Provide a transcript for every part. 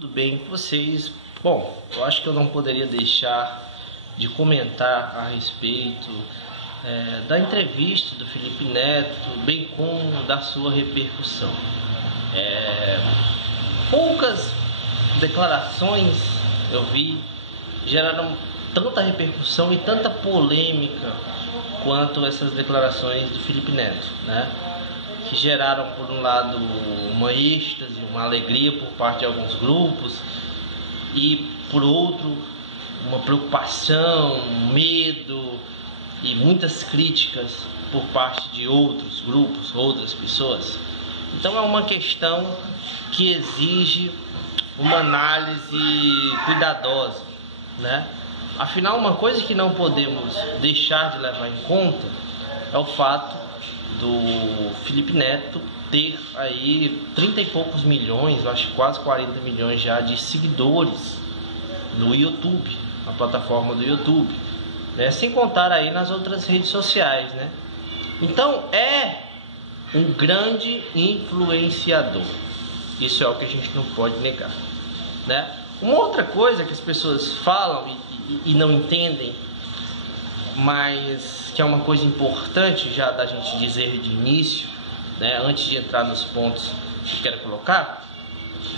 Tudo bem com vocês? Bom, eu acho que eu não poderia deixar de comentar a respeito da entrevista do Felipe Neto, bem como da sua repercussão. Poucas declarações eu vi geraram tanta repercussão e tanta polêmica quanto essas declarações do Felipe Neto, né? Que geraram, por um lado, uma êxtase, uma alegria por parte de alguns grupos e, por outro, uma preocupação, um medo e muitas críticas por parte de outros grupos, outras pessoas. Então é uma questão que exige uma análise cuidadosa, né? Afinal, uma coisa que não podemos deixar de levar em conta é o fato do Felipe Neto ter aí 30 e poucos milhões, eu acho quase 40 milhões já de seguidores no YouTube, na plataforma do YouTube, né? Sem contar aí nas outras redes sociais, né? Então é um grande influenciador. Isso é o que a gente não pode negar, né? Uma outra coisa que as pessoas falam e não entendem, mas que é uma coisa importante já da gente dizer de início, né, antes de entrar nos pontos que eu quero colocar,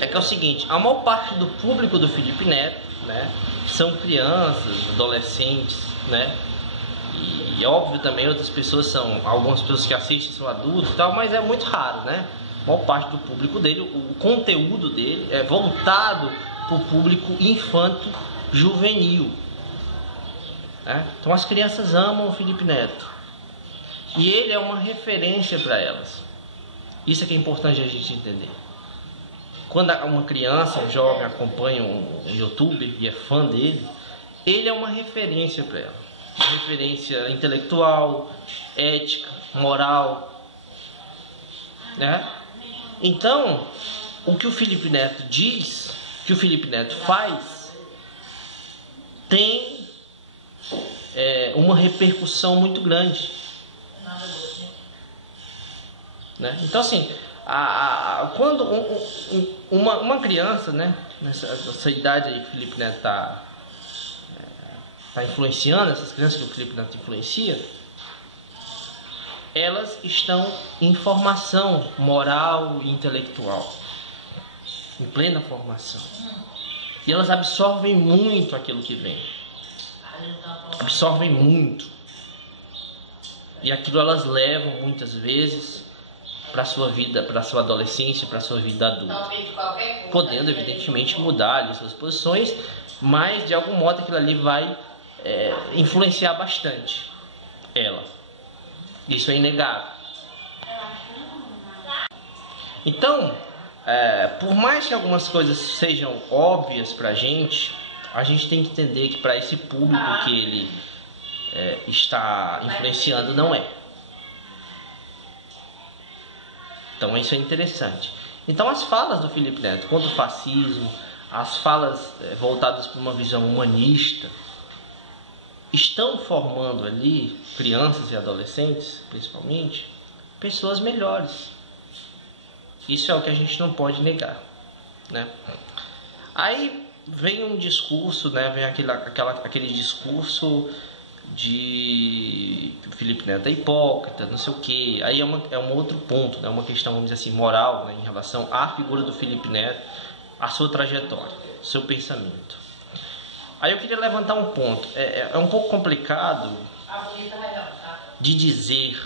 é que é o seguinte: a maior parte do público do Felipe Neto, né, são crianças, adolescentes, né, e óbvio também outras pessoas são, algumas pessoas que assistem são adultos e tal, mas é muito raro, né? A maior parte do público dele, o conteúdo dele é voltado para o público infanto-juvenil. Então as crianças amam o Felipe Neto e ele é uma referência para elas. Isso é que é importante a gente entender. Quando uma criança, um jovem acompanha um youtuber e é fã dele, ele é uma referência para ela, uma referência intelectual, ética, moral, né? Então, o que o Felipe Neto diz, o que o Felipe Neto faz, tem uma repercussão muito grande, né? Então assim, quando uma criança, né, nessa idade aí que o Felipe Neto tá influenciando, essas crianças que o Felipe Neto influencia, elas estão em formação moral e intelectual, em plena formação, e elas absorvem muito aquilo que vem. Absorvem muito, e aquilo elas levam muitas vezes para a sua vida, para a sua adolescência, para a sua vida adulta, podendo evidentemente mudar ali suas posições, mas de algum modo aquilo ali vai influenciar bastante ela. Isso é inegável. Então, por mais que algumas coisas sejam óbvias para a gente tem que entender que para esse público que ele está influenciando não é. Então isso é interessante. Então as falas do Felipe Neto contra o fascismo, as falas voltadas para uma visão humanista, estão formando ali crianças e adolescentes, principalmente, pessoas melhores. Isso é o que a gente não pode negar, né? Aí vem um discurso, né? Vem aquele discurso de que o Felipe Neto é hipócrita, não sei o que. Aí é um outro ponto, né? Uma questão, vamos dizer assim, moral, né? Em relação à figura do Felipe Neto, a sua trajetória, seu pensamento. Aí eu queria levantar um ponto. É um pouco complicado de dizer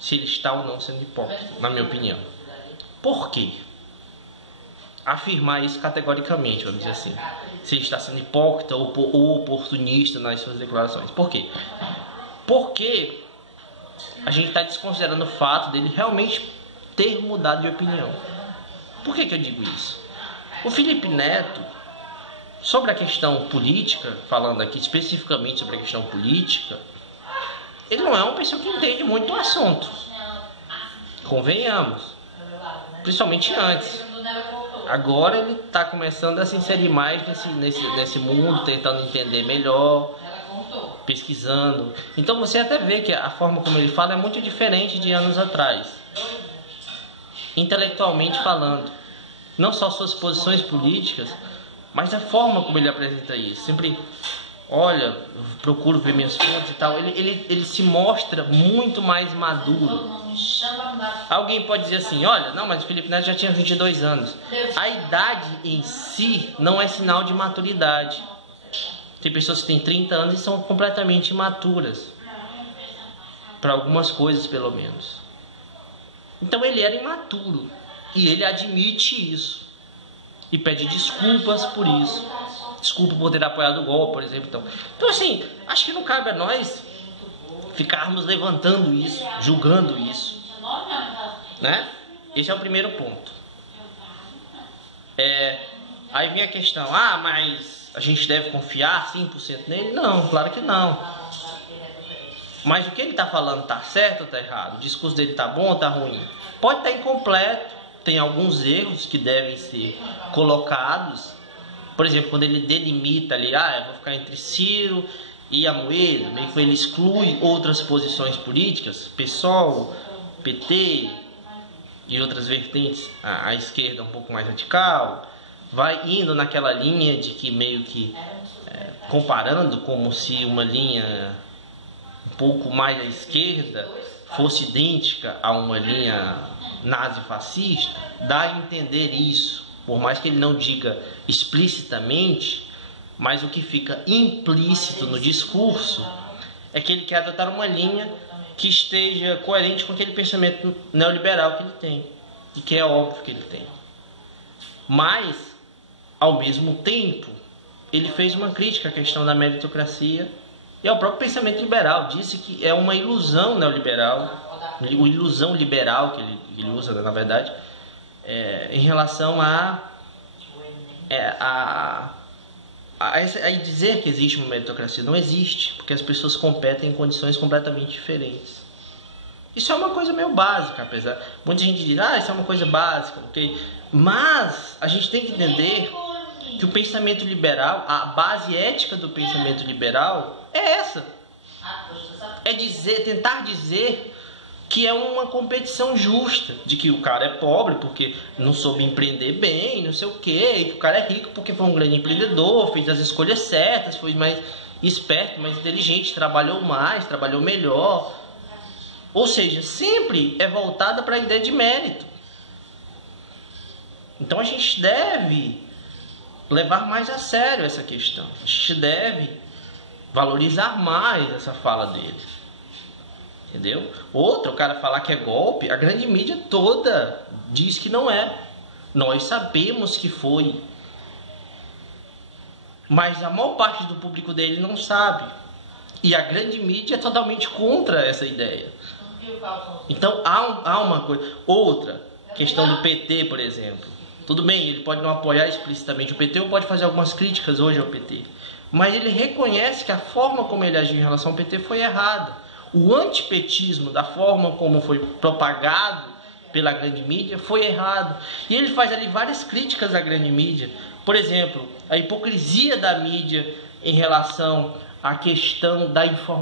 se ele está ou não sendo hipócrita, na minha opinião. Por quê? Afirmar isso categoricamente, vamos dizer assim, se ele está sendo hipócrita ou oportunista nas suas declarações. Por quê? Porque a gente está desconsiderando o fato dele realmente ter mudado de opinião. Por que eu digo isso? O Felipe Neto, sobre a questão política, falando aqui especificamente sobre a questão política, ele não é uma pessoa que entende muito do assunto, convenhamos, principalmente antes. Agora ele está começando a se inserir mais nesse mundo, tentando entender melhor, pesquisando. Então você até vê que a forma como ele fala é muito diferente de anos atrás, intelectualmente falando. não só suas posições políticas, mas a forma como ele apresenta isso. Sempre, olha, eu procuro ver minhas fontes e tal. Ele se mostra muito mais maduro. Alguém pode dizer assim, olha, não, mas o Felipe Neto já tinha 22 anos. A idade em si não é sinal de maturidade. Tem pessoas que têm 30 anos e são completamente imaturas. Para algumas coisas, pelo menos. Então ele era imaturo. E ele admite isso. E pede desculpas por isso. Desculpa por ter apoiado o golpe, por exemplo. Então assim, acho que não cabe a nós ficarmos levantando isso, julgando isso. Né? Esse é o primeiro ponto. Aí vem a questão, mas a gente deve confiar 100% nele? Não, claro que não. Mas o que ele está falando está certo ou está errado? O discurso dele está bom ou está ruim? Pode estar incompleto. Tem alguns erros que devem ser colocados. Por exemplo, quando ele delimita ali, eu vou ficar entre Ciro e Amoedo, meio que ele exclui outras posições políticas, PSOL, PT e outras vertentes, a esquerda um pouco mais radical, vai indo naquela linha de que meio que comparando como se uma linha um pouco mais à esquerda fosse idêntica a uma linha nazi-fascista, dá a entender isso, por mais que ele não diga explicitamente, mas o que fica implícito no discurso é que ele quer adotar uma linha que esteja coerente com aquele pensamento neoliberal que ele tem, e que é óbvio que ele tem. Mas, ao mesmo tempo, ele fez uma crítica à questão da meritocracia e ao próprio pensamento liberal. Disse que é uma ilusão neoliberal, uma ilusão liberal que ele usa, na verdade, em relação a dizer que existe uma meritocracia. Não existe, porque as pessoas competem em condições completamente diferentes. Isso é uma coisa meio básica, apesar... Muita gente diz, isso é uma coisa básica, ok? Mas a gente tem que entender que o pensamento liberal, a base ética do pensamento liberal é essa. É tentar dizer que é uma competição justa, de que o cara é pobre porque não soube empreender bem, não sei o quê, e que o cara é rico porque foi um grande empreendedor, fez as escolhas certas, foi mais esperto, mais inteligente, trabalhou mais, trabalhou melhor. Ou seja, sempre é voltada para a ideia de mérito. Então a gente deve levar mais a sério essa questão. A gente deve valorizar mais essa fala dele. Entendeu? Outro, o cara falar que é golpe, a grande mídia toda diz que não é. Nós sabemos que foi. Mas a maior parte do público dele não sabe. E a grande mídia é totalmente contra essa ideia. Então há uma coisa. Outra, questão do PT, por exemplo. Tudo bem, ele pode não apoiar explicitamente o PT ou pode fazer algumas críticas hoje ao PT. Mas ele reconhece que a forma como ele agiu em relação ao PT foi errada. O antipetismo, da forma como foi propagado pela grande mídia, foi errado. E ele faz ali várias críticas à grande mídia. Por exemplo, a hipocrisia da mídia em relação à questão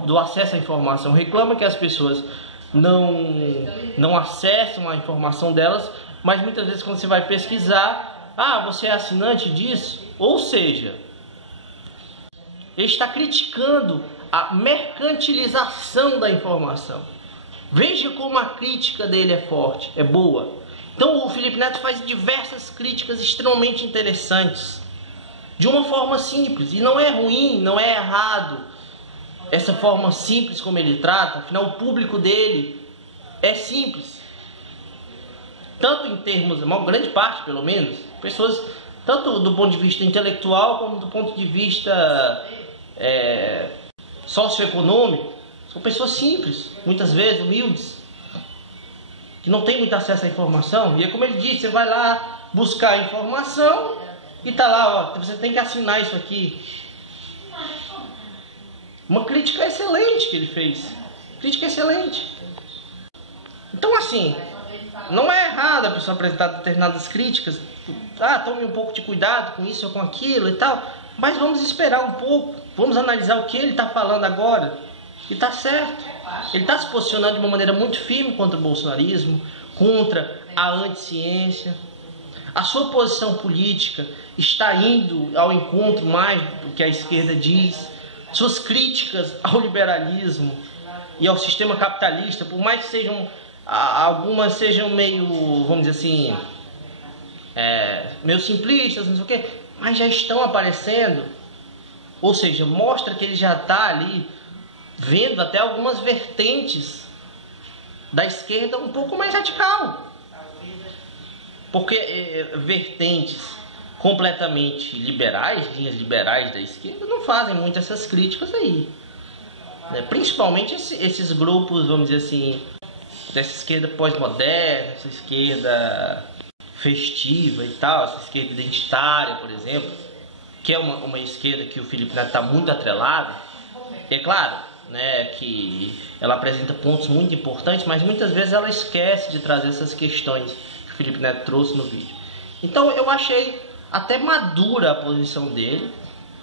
do acesso à informação. Reclama que as pessoas não acessam a informação delas, mas muitas vezes quando você vai pesquisar, você é assinante disso? Ou seja, ele está criticando a mercantilização da informação. Veja como a crítica dele é forte, é boa. Então o Felipe Neto faz diversas críticas extremamente interessantes, de uma forma simples, e não é ruim, não é errado essa forma simples como ele trata. Afinal, o público dele é simples, tanto em termos, uma grande parte pelo menos, pessoas tanto do ponto de vista intelectual como do ponto de vista socioeconômico, são pessoas simples, muitas vezes humildes, que não tem muito acesso à informação. E é como ele disse, você vai lá buscar a informação e tá lá, você tem que assinar isso aqui. Uma crítica excelente que ele fez, crítica excelente. Então assim, não é errado a pessoa apresentar determinadas críticas, tome um pouco de cuidado com isso ou com aquilo e tal, mas vamos esperar um pouco, vamos analisar o que ele está falando agora. E está certo, ele está se posicionando de uma maneira muito firme contra o bolsonarismo, contra a anticiência. A sua posição política está indo ao encontro mais do que a esquerda diz? Suas críticas ao liberalismo e ao sistema capitalista, por mais que sejam, algumas sejam meio, vamos dizer assim, meio simplistas, não sei o quê, mas já estão aparecendo. Ou seja, mostra que ele já está ali vendo até algumas vertentes da esquerda um pouco mais radical. Porque vertentes completamente liberais, linhas liberais da esquerda, não fazem muito essas críticas aí. Principalmente esses grupos, vamos dizer assim, dessa esquerda pós-moderna, essa esquerda festiva e tal, essa esquerda identitária, por exemplo, que é uma esquerda que o Felipe Neto está muito atrelado. É claro, né, que ela apresenta pontos muito importantes, mas muitas vezes ela esquece de trazer essas questões que o Felipe Neto trouxe no vídeo. Então eu achei até madura a posição dele,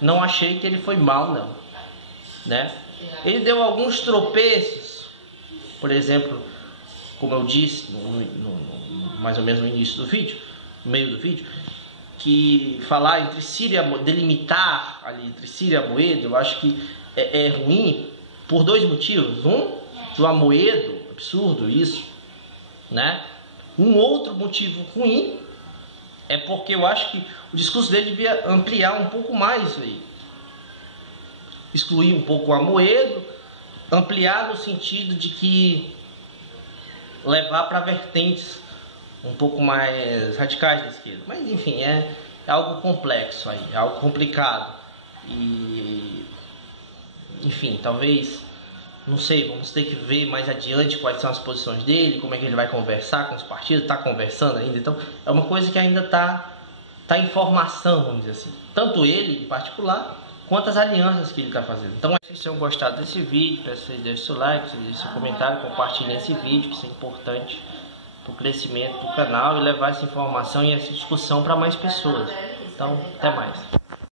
não achei que ele foi mal, não, né? Ele deu alguns tropeços, por exemplo, como eu disse mais ou menos no início do vídeo, no meio do vídeo, que falar entre Ciro e delimitar ali entre Ciro e Amoedo, eu acho que é ruim por dois motivos. Um, do Amoedo, absurdo isso, né? Um outro motivo ruim é porque eu acho que o discurso dele devia ampliar um pouco mais isso aí. Excluir um pouco o Amoedo, ampliar no sentido de que levar para vertentes um pouco mais radicais da esquerda. Mas enfim, é algo complexo aí, é algo complicado. E enfim, talvez, não sei, vamos ter que ver mais adiante quais são as posições dele, como é que ele vai conversar com os partidos, está conversando ainda. Então é uma coisa que ainda está em formação, vamos dizer assim. Tanto ele em particular, quanto as alianças que ele está fazendo. Então, se vocês tenham gostado desse vídeo, peço que vocês deixem seu like, vocês deixem seu comentário, compartilhem esse vídeo, que isso é importante para o crescimento do canal e levar essa informação e essa discussão para mais pessoas. Então, até mais.